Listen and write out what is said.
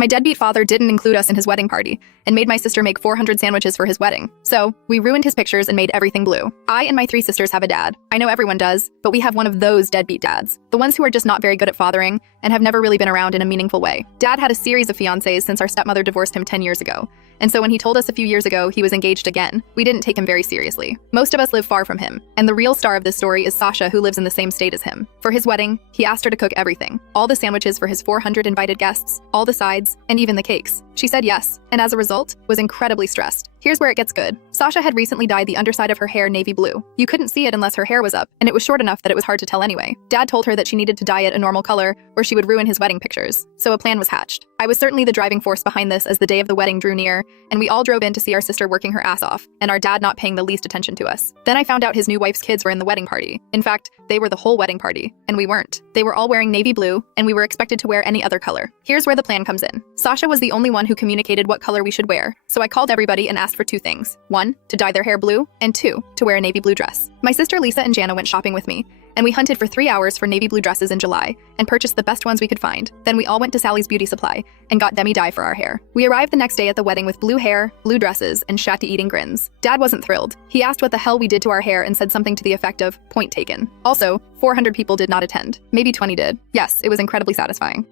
My deadbeat father didn't include us in his wedding party and made my sister make 400 sandwiches for his wedding. So, we ruined his pictures and made everything blue. I and my 3 sisters have a dad. I know everyone does, but we have one of those deadbeat dads. The ones who are just not very good at fathering and have never really been around in a meaningful way. Dad had a series of fiancés since our stepmother divorced him 10 years ago. And so when he told us a few years ago he was engaged again, we didn't take him very seriously. Most of us live far from him, and the real star of this story is Sasha, who lives in the same state as him. For his wedding, he asked her to cook everything. All the sandwiches for his 400 invited guests, all the sides, and even the cakes. She said yes, and as a result, was incredibly stressed. Here's where it gets good. Sasha had recently dyed the underside of her hair navy blue. You couldn't see it unless her hair was up, and it was short enough that it was hard to tell anyway. Dad told her that she needed to dye it a normal color, or she would ruin his wedding pictures. So a plan was hatched. I was certainly the driving force behind this as the day of the wedding drew near, and we all drove in to see our sister working her ass off, and our dad not paying the least attention to us. Then I found out his new wife's kids were in the wedding party. In fact, they were the whole wedding party, and we weren't. They were all wearing navy blue, and we were expected to wear any other color. Here's where the plan comes in. Sasha was the only one who communicated what color we should wear, so I called everybody and asked for 2 things. 1, to dye their hair blue, and 2, to wear a navy blue dress. My sister Lisa and Jana went shopping with me, and we hunted for 3 hours for navy blue dresses in July and purchased the best ones we could find. Then we all went to Sally's Beauty Supply and got demi-dye for our hair. We arrived the next day at the wedding with blue hair, blue dresses, and shatty-eating grins. Dad wasn't thrilled. He asked what the hell we did to our hair and said something to the effect of, "Point taken." Also, 400 people did not attend. Maybe 20 did. Yes, it was incredibly satisfying.